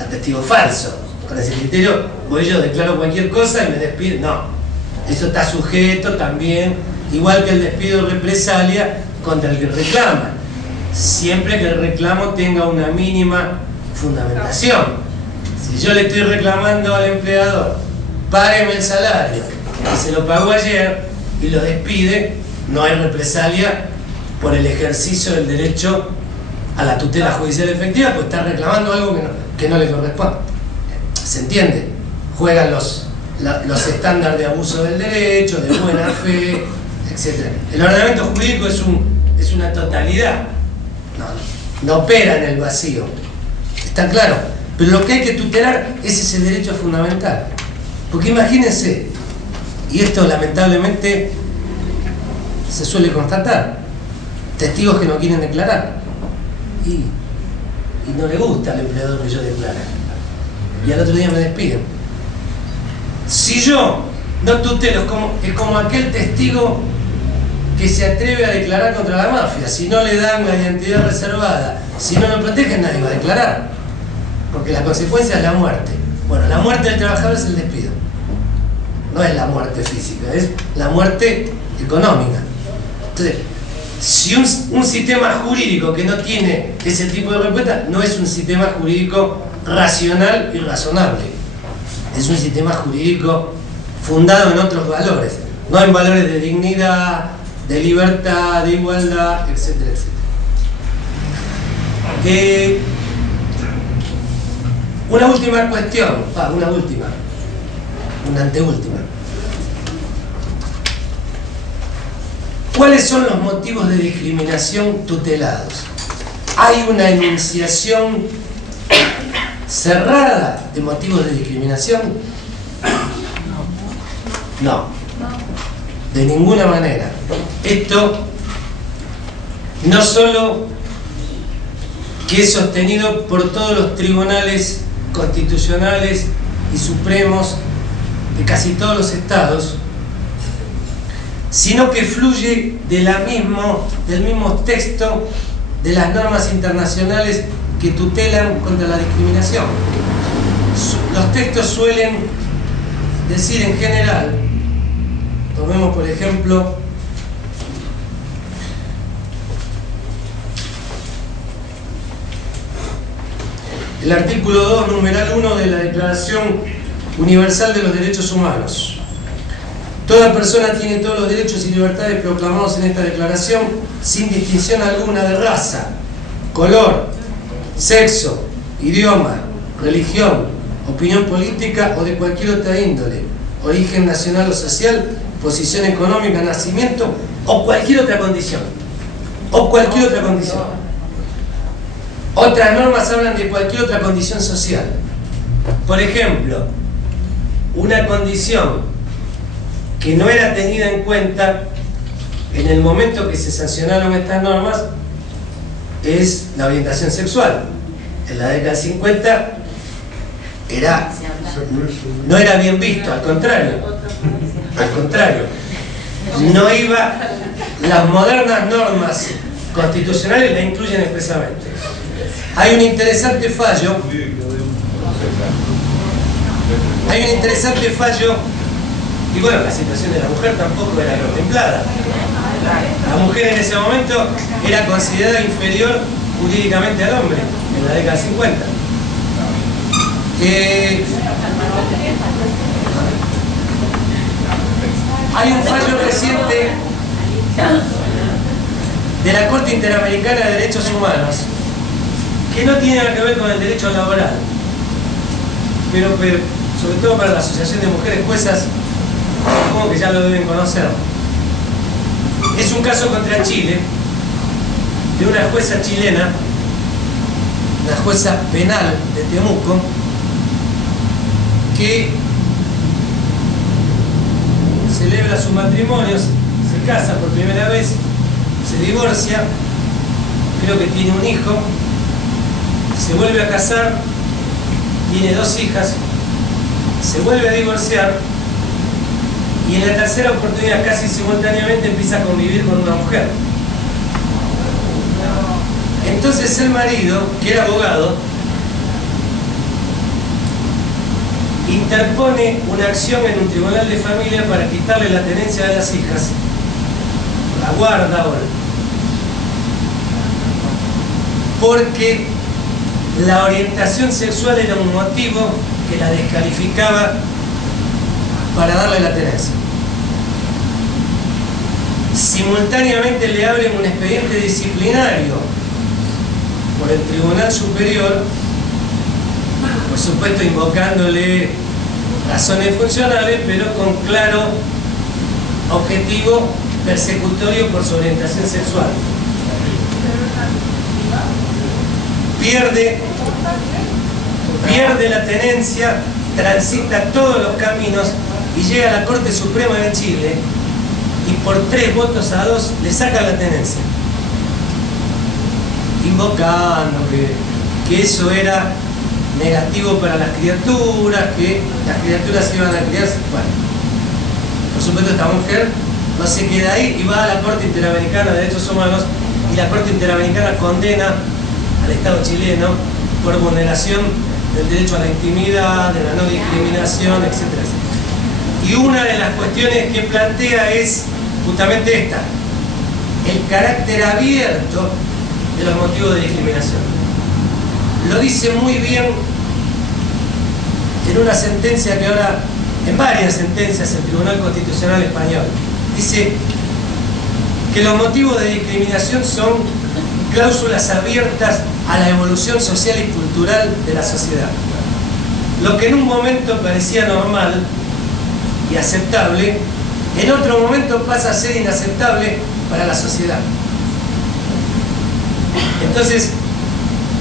a testigo falso. Con ese criterio voy yo, declaro cualquier cosa y me despido. No, eso está sujeto también, igual que el despido represalia contra el que reclama, siempre que el reclamo tenga una mínima fundamentación. Si yo le estoy reclamando al empleador, págueme el salario, y se lo pagó ayer y lo despide, no hay represalia por el ejercicio del derecho a la tutela judicial efectiva, pues está reclamando algo que no le corresponde. ¿Se entiende? Juegan los estándares de abuso del derecho, de buena fe, etc. El ordenamiento jurídico es una totalidad, no opera en el vacío, está claro, pero lo que hay que tutelar es ese derecho fundamental, porque imagínense, y esto lamentablemente se suele constatar, testigos que no quieren declarar y no le gusta al empleador que yo declare, y al otro día me despiden. Si yo no tutelo, es como aquel testigo que se atreve a declarar contra la mafia. Si no le dan la identidad reservada, si no lo protegen, nadie va a declarar, porque la consecuencia es la muerte. Bueno, la muerte del trabajador es el despido, no es la muerte física, es la muerte económica. Entonces, si un sistema jurídico que no tiene ese tipo de respuesta, no es un sistema jurídico racional y razonable, es un sistema jurídico fundado en otros valores, no en valores de dignidad, de libertad, de igualdad, etcétera, etcétera. Una última cuestión, una anteúltima. ¿Cuáles son los motivos de discriminación tutelados? ¿Hay una enunciación cerrada de motivos de discriminación? No, de ninguna manera. Esto no solo que es sostenido por todos los tribunales constitucionales y supremos de casi todos los estados, sino que fluye del mismo texto de las normas internacionales que tutelan contra la discriminación. Los textos suelen decir en general, tomemos por ejemplo el artículo 2, numeral 1 de la Declaración Universal de los Derechos Humanos. Toda persona tiene todos los derechos y libertades proclamados en esta declaración, sin distinción alguna de raza, color, sexo, idioma, religión, opinión política o de cualquier otra índole, origen nacional o social, posición económica, nacimiento o cualquier otra condición. Otras normas hablan de cualquier otra condición social. Por ejemplo, una condición que no era tenida en cuenta en el momento que se sancionaron estas normas es la orientación sexual. En la década del 50 no era bien visto, al contrario, no iba, las modernas normas constitucionales la incluyen expresamente. Hay un interesante fallo, y bueno, la situación de la mujer tampoco era contemplada. La mujer en ese momento era considerada inferior jurídicamente al hombre, en la década del 50. Hay un fallo reciente de la Corte Interamericana de Derechos Humanos que no tiene nada que ver con el derecho laboral, pero sobre todo para la Asociación de Mujeres Juezas, supongo que ya lo deben conocer. Es un caso contra Chile, de una jueza chilena, una jueza penal de Temuco, que celebra su matrimonio, se casa por primera vez, se divorcia, creo que tiene un hijo, se vuelve a casar, tiene 2 hijas, se vuelve a divorciar y en la tercera oportunidad casi simultáneamente empieza a convivir con una mujer. Entonces el marido, que era abogado, interpone una acción en un tribunal de familia para quitarle la tenencia de las hijas, la guarda ahora, porque la orientación sexual era un motivo que la descalificaba para darle la tenencia. Simultáneamente le abren un expediente disciplinario por el Tribunal Superior, por supuesto invocándole razones funcionales, pero con claro objetivo persecutorio por su orientación sexual. Pierde la tenencia, transita todos los caminos y llega a la Corte Suprema de Chile y por 3 votos a 2 le sacan la tenencia, invocando que eso era negativo para las criaturas, que las criaturas iban a criarse. Bueno, por supuesto esta mujer no se queda ahí y va a la Corte Interamericana de Derechos Humanos, y la Corte Interamericana condena al Estado chileno por vulneración del derecho a la intimidad, de la no discriminación, etcétera, etcétera. Y una de las cuestiones que plantea es justamente esta: el carácter abierto de los motivos de discriminación. Lo dice muy bien en una sentencia que ahora, en varias sentencias, el Tribunal Constitucional Español. Dice que los motivos de discriminación son cláusulas abiertas a la evolución social y cultural de la sociedad. Lo que en un momento parecía normal y aceptable, en otro momento pasa a ser inaceptable para la sociedad. Entonces,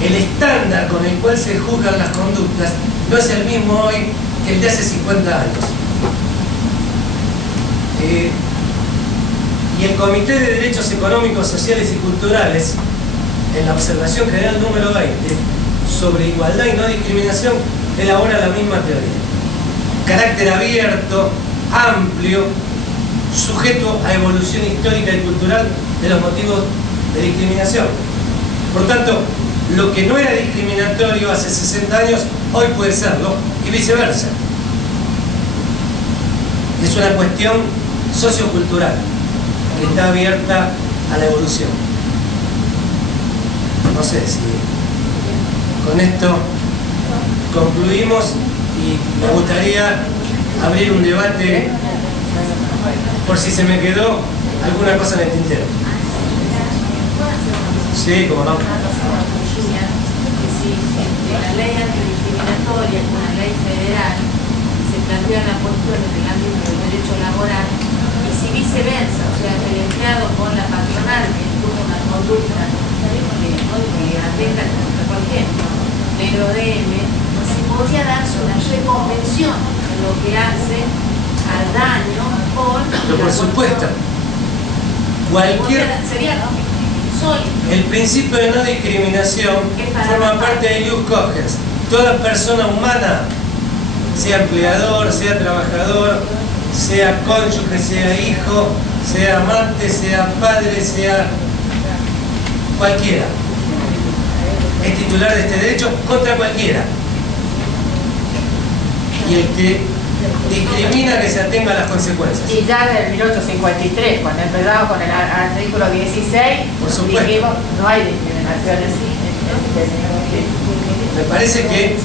el estándar con el cual se juzgan las conductas no es el mismo hoy que el de hace 50 años. Y el Comité de Derechos Económicos, Sociales y Culturales, en la observación general número 20 sobre igualdad y no discriminación, elabora la misma teoría. Carácter abierto, amplio, sujeto a evolución histórica y cultural de los motivos de discriminación. Por tanto, lo que no era discriminatorio hace 60 años, hoy puede serlo, y viceversa. Es una cuestión sociocultural que está abierta a la evolución. No sé si con esto concluimos, y me gustaría abrir un debate por si se me quedó alguna cosa en el tintero. Sí, como no. La ley antidiscriminatoria es una ley federal, se plantean las cuestiones del ámbito del derecho laboral, y si viceversa, o sea, que el empleado con la patronal que tuvo una conducta que atenta contra cualquier del ODM, se podría darse una reconvención en lo que hace al daño con... Pero por supuesto, sería el principio de no discriminación forma parte de ius cogens. Toda persona humana, sea empleador, sea trabajador, sea cónyuge, sea hijo, sea amante, sea padre, sea cualquiera, es titular de este derecho contra cualquiera. Y el que discrimina, que se atenga a las consecuencias. Y ya desde el 1853, cuando empezamos con el artículo 16, por supuesto, dijimos no hay discriminaciones. Me parece que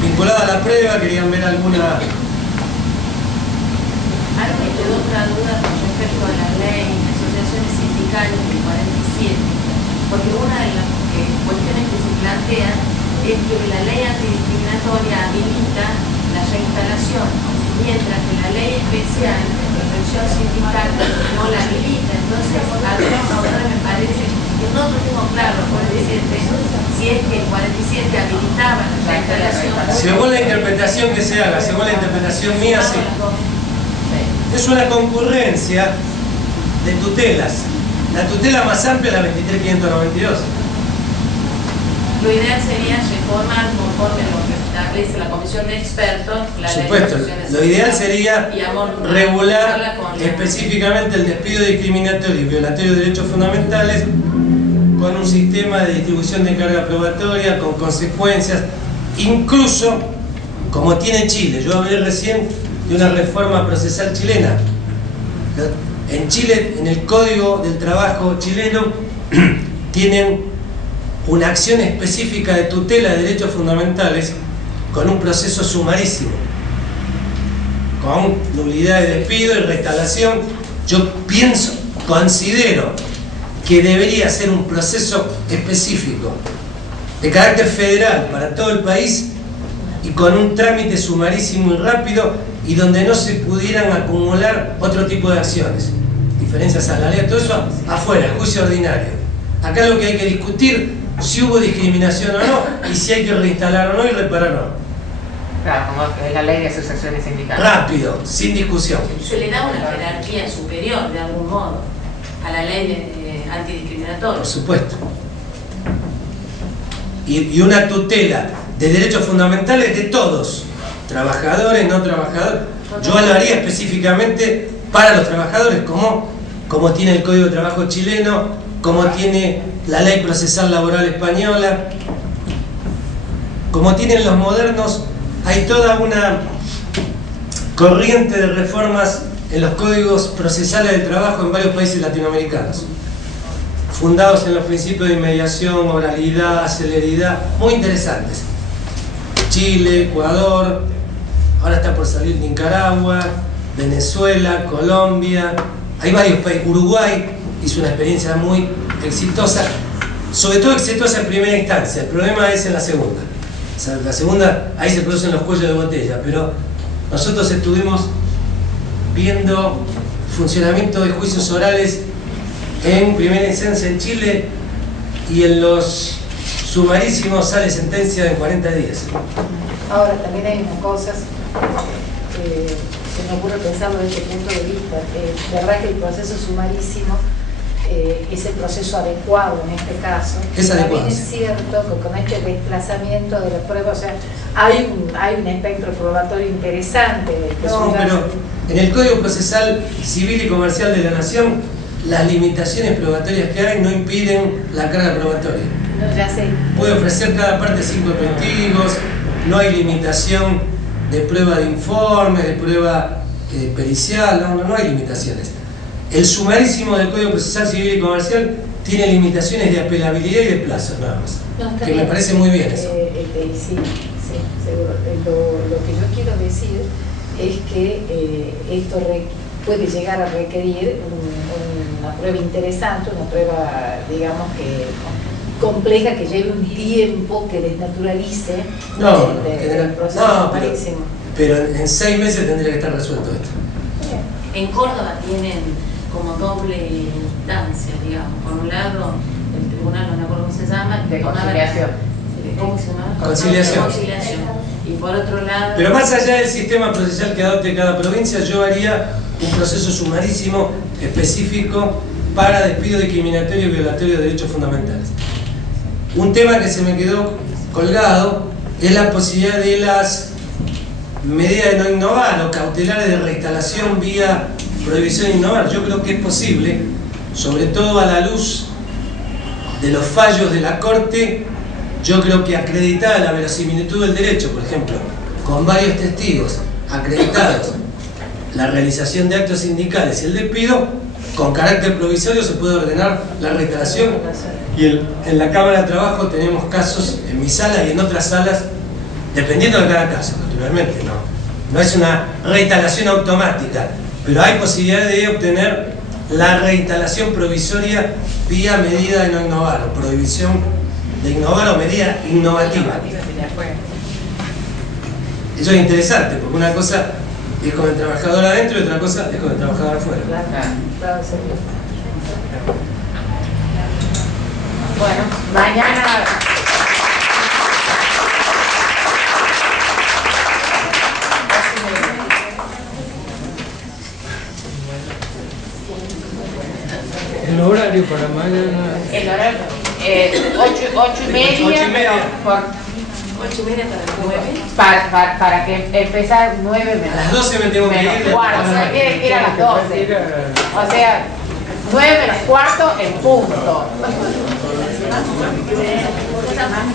vinculada a la prueba, querían ver alguna... Algo que quedó otra duda con respecto a la ley de asociaciones sindicales del 47, porque una de las cuestiones que se plantean es que la ley antidiscriminatoria habilita la reinstalación, mientras que la ley especial de protección sindical no la habilita. Entonces, ahora me parece que no tengo claro por decirte si es que el 47 habilitaba la reinstalación. Según la interpretación que se haga, según la interpretación mía, sí. Es una concurrencia de tutelas. La tutela más amplia es la 23.592. Lo ideal sería reformar conforme lo que establece la comisión de expertos. Por supuesto, lo ideal sería regular específicamente el despido discriminatorio y violatorio de derechos fundamentales con un sistema de distribución de carga probatoria con consecuencias, incluso como tiene Chile. Yo hablé recién de una reforma procesal chilena. En Chile, en el Código del Trabajo chileno, tienen una acción específica de tutela de derechos fundamentales con un proceso sumarísimo, con nulidad de despido y reinstalación. Yo considero que debería ser un proceso específico de carácter federal para todo el país y con un trámite sumarísimo y rápido, y donde no se pudieran acumular otro tipo de acciones, diferencias salariales, todo eso afuera, el juicio ordinario. Acá lo que hay que discutir si hubo discriminación o no, y si hay que reinstalar o no y reparar o no. Claro, como es la ley de asociaciones sindicales. Rápido, sin discusión. Se le da una jerarquía superior, de algún modo, a la ley antidiscriminatoria. Por supuesto. Y una tutela de derechos fundamentales de todos, trabajadores, no trabajadores. Yo lo haría específicamente para los trabajadores, como tiene el Código de Trabajo chileno, como tiene la Ley Procesal Laboral española, como tienen los modernos. Hay toda una corriente de reformas en los códigos procesales del trabajo en varios países latinoamericanos, fundados en los principios de inmediación, oralidad, celeridad, muy interesantes. Chile, Ecuador, ahora está por salir Nicaragua, Venezuela, Colombia, hay varios países. Uruguay hizo una experiencia muy exitosa, sobre todo exitosa en primera instancia. El problema es en la segunda. O sea, la segunda, ahí se producen los cuellos de botella, pero nosotros estuvimos viendo funcionamiento de juicios orales en primera instancia en Chile, y en los sumarísimos sale sentencia en 40 días. Ahora, también hay unas cosas que se me ocurre pensarlo desde este punto de vista. Es verdad que el proceso sumarísimo es el proceso adecuado en este caso. Es adecuado. También es cierto que con este desplazamiento de las pruebas, o sea, hay un espectro probatorio interesante. No, pero en el Código Procesal Civil y Comercial de la Nación, las limitaciones probatorias que hay no impiden la carga probatoria. No, ya sé. Puede ofrecer cada parte 5 testigos, no hay limitación de prueba de informe, de prueba pericial, no hay limitaciones. El sumarísimo del Código Procesal Civil y Comercial tiene limitaciones de apelabilidad y de plazos, nada más. No, que me parece muy bien eso. Sí, seguro. Lo que yo quiero decir es que esto puede llegar a requerir una prueba interesante, una prueba, digamos, que compleja, que lleve un tiempo, que desnaturalice el proceso sumarísimo. Pero en 6 meses tendría que estar resuelto esto. En Córdoba tienen como doble instancia, digamos. Por un lado, el tribunal, no me acuerdo cómo se llama, de conciliación. ¿Cómo se llama? Conciliación. Y por otro lado... Pero más allá del sistema procesal que adopte cada provincia, yo haría un proceso sumarísimo específico para despido discriminatorio y violatorio de derechos fundamentales. Un tema que se me quedó colgado es la posibilidad de las medidas de no innovar o cautelares de reinstalación vía prohibición de innovar. Yo creo que es posible, sobre todo a la luz de los fallos de la Corte. Yo creo que acreditada la verosimilitud del derecho, por ejemplo, con varios testigos acreditados, la realización de actos sindicales y el despido, con carácter provisorio se puede ordenar la reinstalación. Y en la Cámara de Trabajo tenemos casos, en mi sala y en otras salas, dependiendo de cada caso, naturalmente, no es una reinstalación automática, pero hay posibilidad de obtener la reinstalación provisoria vía medida de no innovar, o prohibición de innovar o medida innovativa. Eso es interesante, porque una cosa es con el trabajador adentro y otra cosa es con el trabajador afuera. Claro, seguro. Bueno, mañana... El horario para mañana. El horario, 8:30. 8:30. Por 8:30 para que empezar 9 A las 12 me tengo que menos ir. cuarto, o sea, tiene que ir a las 12. O sea, 9 menos cuarto en punto. Cosa más